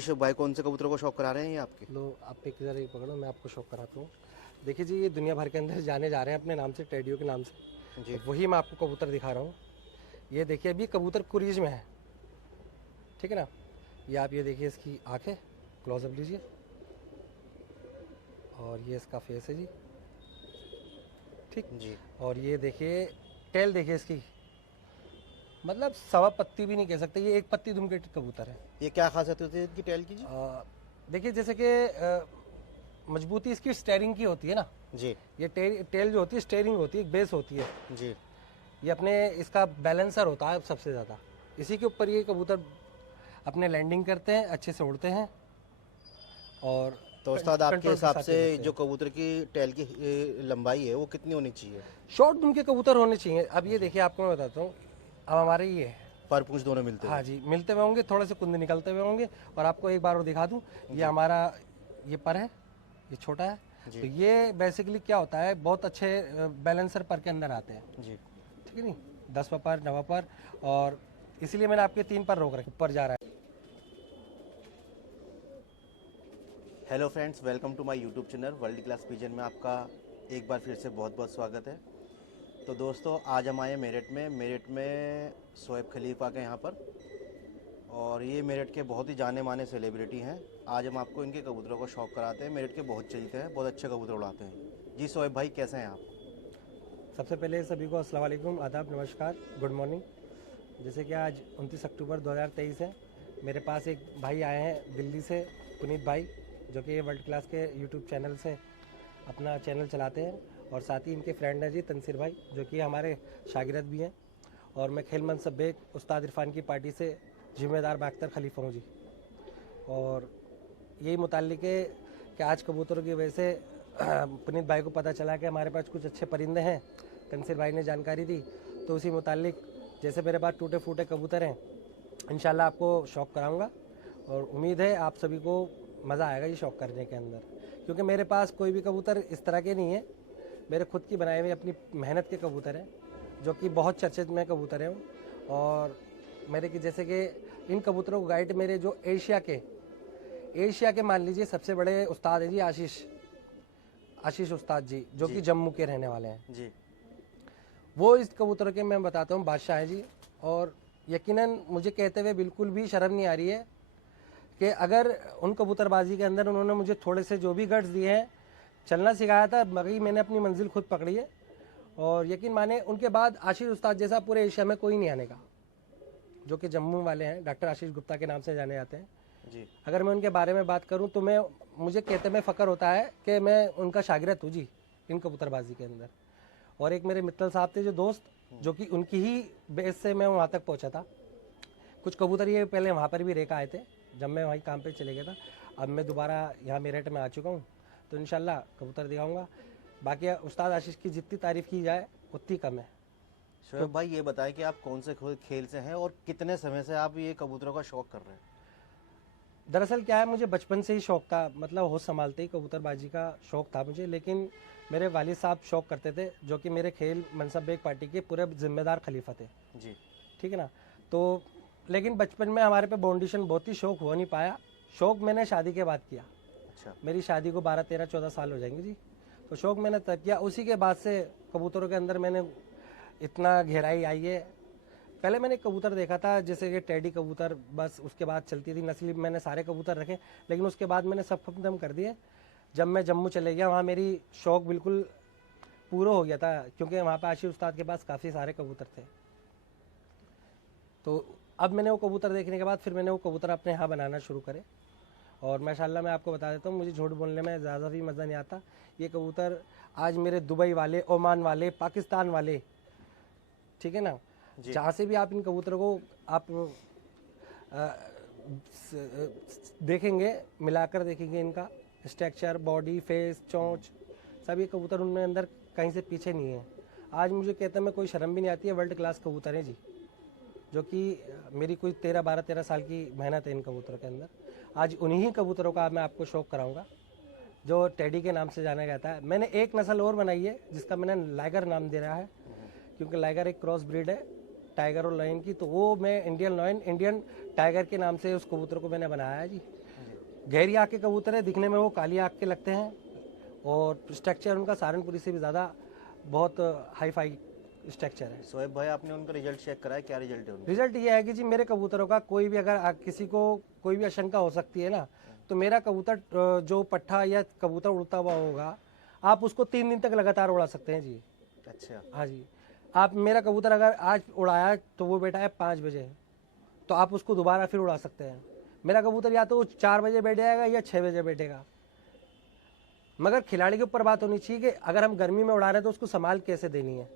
जी शुभ भाई, कौन से कबूतरों को शौक करा रहे हैं ये आपके? लो आप एक जरा ये पकड़ो, मैं आपको शौक कराता हूँ। देखिए जी, ये दुनिया भर के अंदर जाने जा रहे हैं अपने नाम से, टेडियो के नाम से। जी वही मैं आपको कबूतर दिखा रहा हूँ। ये देखिए, अभी कबूतर कुरीज में है, ठीक है ना। ये आप ये देखिए, इसकी आंखें क्लोजअप लीजिए, और ये इसका फेस है जी, ठीक। जी और ये देखिए टेल, देखिए इसकी, मतलब सवा पत्ती भी नहीं कह सकते, ये एक पत्ती दुम के कबूतर है। ये क्या खासियत होती है इनकी टेल की जी? देखिए जैसे कि मजबूती इसकी स्टेयरिंग की होती है ना। जी ये टेल जो होती है, स्टेयरिंग होती है, एक बेस होती है। जी ये अपने इसका बैलेंसर होता है सबसे ज़्यादा, इसी के ऊपर ये कबूतर अपने लैंडिंग करते हैं, अच्छे से उड़ते हैं। और तो उस्ताद आपके कंट्रोल के हिसाब साथ से ही उड़ते हैं। जो कबूतर की टेल की लंबाई है वो कितनी होनी चाहिए? शॉर्ट दुम के कबूतर होने चाहिए। अब ये देखिए, आपको मैं बताता हूँ, अब हमारे ये है, पर पूंछ दोनों मिलते हैं? हाँ जी, मिलते हुए होंगे, थोड़े से कुंद निकलते हुए होंगे। और आपको एक बार और दिखा दूँ, ये हमारा ये पर है, ये छोटा है। तो ये बेसिकली क्या होता है, बहुत अच्छे बैलेंसर पर के अंदर आते हैं जी ठीक है नहीं, 10वां पर, 9वां पर, और इसीलिए मैंने आपके 3 पर रोक रखे, ऊपर जा रहा है। Hello friends, welcome to my YouTube channel world class pigeon में आपका एक बार फिर से बहुत बहुत स्वागत है। तो दोस्तों, आज हम आए मेरठ में शोएब खलीफा के यहाँ पर, और ये मेरठ के बहुत ही जाने माने सेलिब्रिटी हैं। आज हम आपको इनके कबूतरों को शौक कराते हैं। मेरठ के बहुत चलते हैं, बहुत अच्छे कबूतर उड़ाते हैं। जी शोएब भाई, कैसे हैं आप? सबसे पहले सभी को अस्सलाम वालेकुम, आदाब, नमस्कार, गुड मॉर्निंग। जैसे कि आज 29 अक्टूबर 2023 है, मेरे पास एक भाई आए हैं दिल्ली से, पुनीत भाई, जो कि वर्ल्ड क्लास के यूट्यूब चैनल से अपना चैनल चलाते हैं। और साथ ही इनके फ्रेंड हैं जी तनसीर भाई, जो कि हमारे शागिर्द भी हैं। और मैं खेल मनसब बेग उस्ताद इरफान की पार्टी से जिम्मेदार बाख्तर खलीफा हूँ जी। और यही मुताल्लिक है कि आज कबूतरों की वजह से पुनीत भाई को पता चला कि हमारे पास कुछ अच्छे परिंदे हैं, तनसीर भाई ने जानकारी दी, तो उसी मुताल्लिक जैसे मेरे पास टूटे फूटे कबूतर हैं, इंशाल्लाह आपको शौक कराऊंगा। और उम्मीद है आप सभी को मज़ा आएगा ये शौक करने के अंदर, क्योंकि मेरे पास कोई भी कबूतर इस तरह के नहीं है, मेरे खुद की बनाए हुए अपनी मेहनत के कबूतर हैं, जो कि बहुत चर्चित में कबूतर हैं। और मेरे की जैसे कि इन कबूतरों को गाइड मेरे जो एशिया के मान लीजिए सबसे बड़े उस्ताद हैं जी, आशीष उस्ताद जी, जो कि जम्मू के रहने वाले हैं जी। वो इस कबूतर के मैं बताता हूँ बादशाह है जी। और यकीनन मुझे कहते हुए बिल्कुल भी शर्म नहीं आ रही है कि अगर उन कबूतरबाजी के अंदर उन्होंने मुझे थोड़े से जो भी गट्स दिए हैं, चलना सिखाया था, बाकी मैंने अपनी मंजिल खुद पकड़ी है। और यकीन माने, उनके बाद आशीष उस्ताद जैसा पूरे एशिया में कोई नहीं आने का, जो कि जम्मू वाले हैं, डॉक्टर आशीष गुप्ता के नाम से जाने जाते हैं जी। अगर मैं उनके बारे में बात करूं तो मुझे कहते में फ़ख्र होता है कि मैं उनका शागिर्द हूँ जी इन कबूतरबाजी के अंदर। और एक मेरे मित्तल साहब थे जो दोस्त, जो कि उनकी ही बेस से मैं वहाँ तक पहुँचा था। कुछ कबूतर ये पहले वहाँ पर भी रेखा आए थे जब मैं वहीं काम पे चले गया था। अब मैं दोबारा यहाँ मेरठ में आ चुका हूँ, तो इंशाल्लाह कबूतर दिखाऊंगा। बाकी उस्ताद आशीष की जितनी तारीफ़ की जाए उतनी कम है। शोएब भाई, ये बताएं कि आप कौन से खेल से हैं और कितने समय से आप ये कबूतरों का शौक कर रहे हैं? दरअसल क्या है, मुझे बचपन से ही शौक था, मतलब होश संभालते ही कबूतरबाजी का शौक था मुझे। लेकिन मेरे वालिद साहब शौक करते थे, जो कि मेरे खेल मनसब बेग पार्टी के पूरे जिम्मेदार खलीफा थे जी। ठीक है ना। तो लेकिन बचपन में हमारे पे बाउंडेशन बहुत ही शौक हो नहीं पाया। शौक मैंने शादी के बाद किया। अच्छा। मेरी शादी को 12, 13, 14 साल हो जाएंगे जी। तो शौक मैंने तब किया, उसी के बाद से कबूतरों के अंदर मैंने इतना गहराई आई है। पहले मैंने कबूतर देखा था जैसे कि टेडी कबूतर, बस उसके बाद चलती थी नस्ली, मैंने सारे कबूतर रखे, लेकिन उसके बाद मैंने सब खत्म कर दिए। जब मैं जम्मू चले गया, वहाँ मेरी शौक बिल्कुल पूरा हो गया था, क्योंकि वहाँ पर आशीष उस्ताद के पास काफ़ी सारे कबूतर थे। तो अब मैंने वो कबूतर देखने के बाद फिर मैंने वो कबूतर अपने यहाँ बनाना शुरू करे। और माशाल्लाह मैं आपको बता देता हूँ, मुझे झूठ बोलने में ज़्यादा भी मज़ा नहीं आता। ये कबूतर आज मेरे दुबई वाले, ओमान वाले, पाकिस्तान वाले, ठीक है ना, जहाँ से भी आप इन कबूतरों को आप देखेंगे, मिलाकर देखेंगे इनका स्ट्रक्चर, बॉडी, फेस, चोंच, सब ये कबूतर उनमें अंदर कहीं से पीछे नहीं है। आज मुझे कहते में कोई शर्म भी नहीं आती है, वर्ल्ड क्लास कबूतर हैं जी, जो कि मेरी कोई 13 साल की मेहनत है इन कबूतरों के अंदर। आज उन्हीं कबूतरों का मैं आपको शौक कराऊंगा, जो टेडी के नाम से जाना जाता है। मैंने एक नस्ल और बनाई है जिसका मैंने लाइगर नाम दे रहा है, क्योंकि लाइगर एक क्रॉस ब्रीड है टाइगर और लायन की। तो वो मैं इंडियन लायन, इंडियन टाइगर के नाम से उस कबूतर को मैंने बनाया है जी। गहरी आँख के कबूतर है, दिखने में वो काली आँख के लगते हैं और स्ट्रक्चर उनका सहारनपुरी से भी ज़्यादा बहुत हाई फाई स्ट्रक्चर है। शोएब भाई आपने उनका रिजल्ट चेक करा है, क्या रिजल्ट है उनका? रिजल्ट ये है कि जी मेरे कबूतरों का कोई भी अगर किसी को कोई भी आशंका हो सकती है ना, तो मेरा कबूतर जो पट्ठा या कबूतर उड़ता हुआ होगा, आप उसको 3 दिन तक लगातार उड़ा सकते हैं जी। अच्छा। हाँ जी, आप मेरा कबूतर अगर आज उड़ाया तो वो बेटा है 5 बजे, तो आप उसको दोबारा फिर उड़ा सकते हैं। मेरा कबूतर या तो 4 बजे बैठ जाएगा या 6 बजे बैठेगा। मगर खिलाड़ी के ऊपर बात होनी चाहिए कि अगर हम गर्मी में उड़ा रहे हैं तो उसको संभाल कैसे देनी है।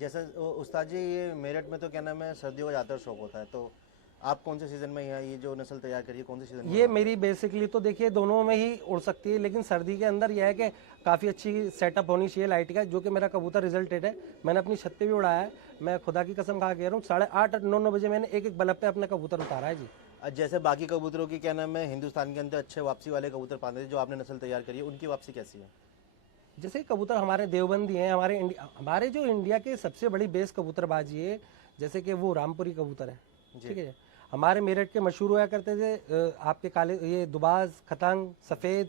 जैसे उस्ताद जी, ये मेरठ में तो क्या नाम है, सर्दियों का ज़्यादातर शौक होता है, तो आप कौन से सीज़न में ये जो नस्ल तैयार करिए, कौन से सीज़न में? ये मेरी बेसिकली तो देखिए दोनों में ही उड़ सकती है, लेकिन सर्दी के अंदर यह है कि काफ़ी अच्छी सेटअप होनी चाहिए लाइट का, जो कि मेरा कबूतर रिजल्टेड है। मैंने अपनी छत पे भी उड़ाया है, मैं खुदा की कसम खा के कह रहा हूँ, 8:30 9 बजे मैंने एक बल्ब पे अपना कबूतर उतारा है जी। जैसे बाकी कबूतरों की क्या नाम है, हिंदुस्तान के अंदर अच्छे वापसी वाले कबूतर पाते हैं, जो आपने नस्ल तैयार करी है, उनकी वापसी कैसी है? जैसे कबूतर हमारे देवबंदी हैं, हमारे जो इंडिया के सबसे बड़ी बेस कबूतरबाजी है, जैसे कि वो रामपुरी कबूतर है, ठीक है। हमारे मेरठ के मशहूर हुआ करते थे आपके काले, ये दुबाज, खतंग, सफ़ेद,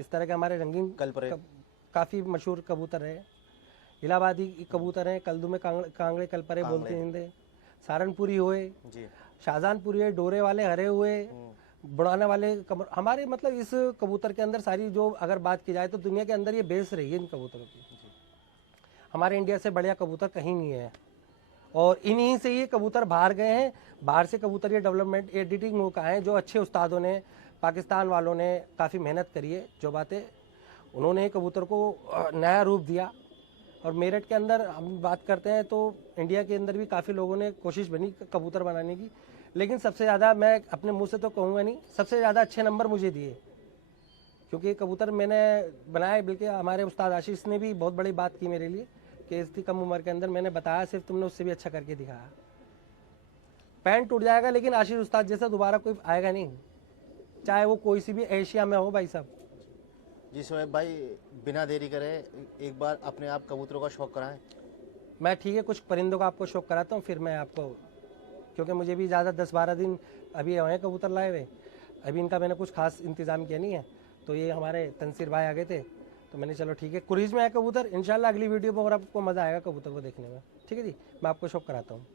इस तरह के हमारे रंगीन काफ़ी मशहूर कबूतर है। इलाहाबादी कबूतर हैं, कल्दू में कांगड़े कलपरे बोलते हैं, सहारनपुरी हुए, शाहजहानपुरी है, डोरे वाले हरे हुए, बुढ़ाने वाले हमारे मतलब इस कबूतर के अंदर सारी जो अगर बात की जाए तो दुनिया के अंदर ये बेस रही है इन कबूतरों की। हमारे इंडिया से बढ़िया कबूतर कहीं नहीं है और इन्हीं से ये कबूतर बाहर गए हैं। बाहर से कबूतर ये डेवलपमेंट एडिटिंग हो का है, जो अच्छे उस्तादों ने, पाकिस्तान वालों ने काफ़ी मेहनत करी है, जो बातें उन्होंने कबूतर को नया रूप दिया। और मेरठ के अंदर हम बात करते हैं तो इंडिया के अंदर भी काफ़ी लोगों ने कोशिश बनी कबूतर बनाने की, लेकिन सबसे ज़्यादा मैं अपने मुंह से तो कहूँगा नहीं, सबसे ज़्यादा अच्छे नंबर मुझे दिए, क्योंकि कबूतर मैंने बनाए। बल्कि हमारे उस्ताद आशीष ने भी बहुत बड़ी बात की मेरे लिए कि इतनी कम उम्र के अंदर मैंने बताया, सिर्फ तुमने उससे भी अच्छा करके दिखाया। पैंट टूट जाएगा लेकिन आशीष उस्ताद जैसा दोबारा कोई आएगा नहीं, चाहे वो कोई सी भी एशिया में हो भाई साहब। जी शोएब भाई, बिना देरी करे एक बार अपने आप कबूतरों का शौक कराएं। मैं ठीक है, कुछ परिंदों का आपको शौक कराता हूँ, फिर मैं आपको, क्योंकि मुझे भी ज़्यादा 10-12 दिन अभी हुए कबूतर लाए हुए, अभी इनका मैंने कुछ खास इंतज़ाम किया नहीं है। तो ये हमारे तनसीर भाई आ गए थे, तो मैंने चलो ठीक है, कुरीज में है कबूतर, इंशाल्लाह अगली वीडियो में और आपको मज़ा आएगा कबूतर को देखने में। ठीक है जी, मैं आपको शौक कराता हूँ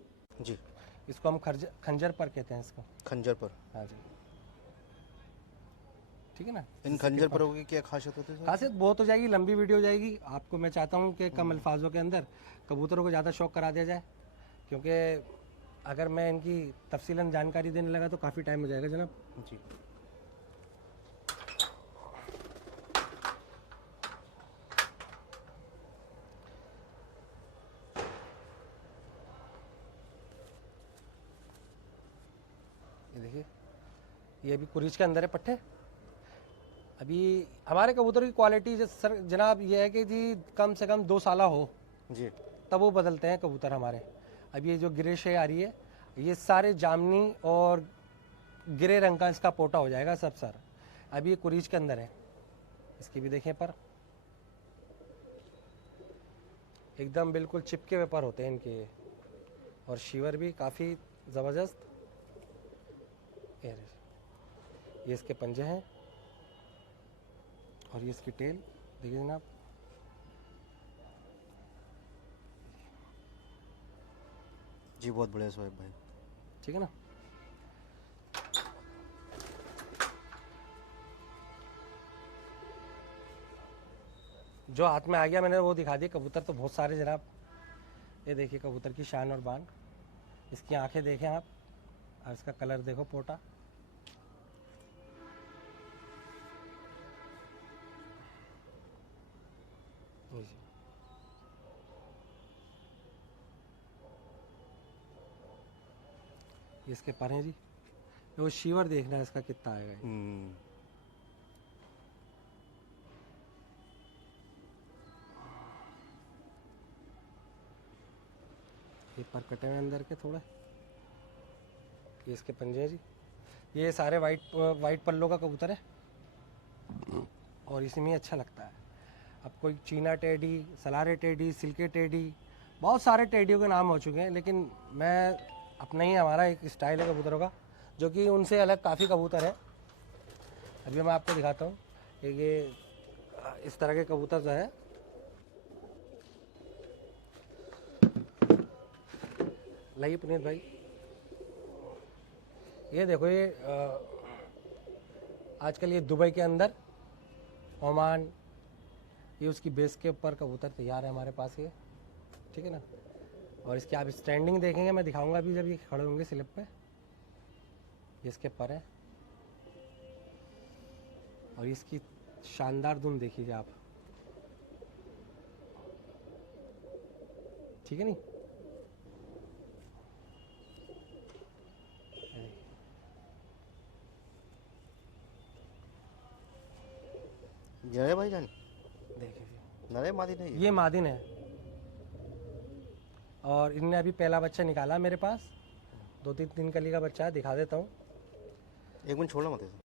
जी। इसको हम खंजर पर कहते हैं इसको। खंजर पर? हाँ जी, ठीक है ना। इन खंजर परों की क्या खासियत होती है? खासियत बहुत हो जाएगी, लंबी वीडियो हो जाएगी। आपको मैं चाहता हूँ कि कम अल्फाजों के अंदर कबूतरों को ज़्यादा शौक करा दिया जाए, क्योंकि अगर मैं इनकी तफसीलन जानकारी देने लगा तो काफ़ी टाइम हो जाएगा जनाब जी। ये देखिए, ये अभी कुरीज के अंदर है पट्टे। अभी हमारे कबूतर की क्वालिटी सर जनाब ये है कि जी कम से कम 2 साल हो जी, तब वो बदलते हैं कबूतर हमारे। अब ये जो ग्रे शे आ रही है, ये सारे जामनी और ग्रे रंग का इसका पोटा हो जाएगा सब सर। अभी ये कुरीज के अंदर है, इसकी भी देखें पर एकदम बिल्कुल चिपके हुए पर होते हैं इनके, और शीवर भी काफ़ी ज़बरदस्त। ये इसके पंजे हैं और ये इसकी टेल देखिए जनाब। जी बहुत बढ़िया शोएब भाई, ठीक है ना। जो हाथ में आ गया मैंने वो दिखा दिया। कबूतर तो बहुत सारे जनाब, ये देखिए कबूतर की शान और बान, इसकी आंखें देखें आप, और इसका कलर देखो पोटा। ये इसके पर हैं जी, वो शीवर देखना है इसका कितना आएगा। ये पर कटे हुए अंदर के थोड़े, ये इसके पंजे हैं जी। ये सारे वाइट पल्लों का कबूतर है और इसी में अच्छा लगता है। अब कोई चीना टेडी, सलारे टेडी, सिल्के टेडी, बहुत सारे टेडियों के नाम हो चुके हैं, लेकिन मैं अपना ही हमारा एक स्टाइल है कबूतरों का, जो कि उनसे अलग काफ़ी कबूतर है। अभी मैं आपको दिखाता हूँ एक ये इस तरह के कबूतर जो है, लाइए पुनीत भाई, ये देखो ये आजकल ये दुबई के अंदर, ओमान, ये उसकी बेस के ऊपर कबूतर तैयार है हमारे पास ये, ठीक है ना। और इसकी आप स्टैंडिंग देखेंगे, मैं दिखाऊंगा अभी जब ये खड़े होंगे स्लिप पे, ये इसके पर है। और इसकी शानदार धुन देखिए आप, ठीक है नहीं। जय भाईजान, देखिए नरे मादी नहीं ये मादिन है, और इनने अभी पहला बच्चा निकाला मेरे पास, 2-3 कली का बच्चा है, दिखा देता हूँ। एक मिनट छोड़ना मत इसे।